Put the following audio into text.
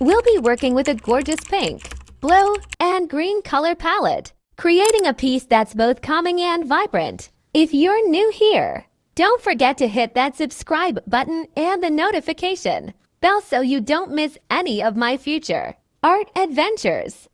We'll be working with a gorgeous pink, blue, and green color palette, creating a piece that's both calming and vibrant. If you're new here, don't forget to hit that subscribe button and the notification bell so you don't miss any of my future art adventures.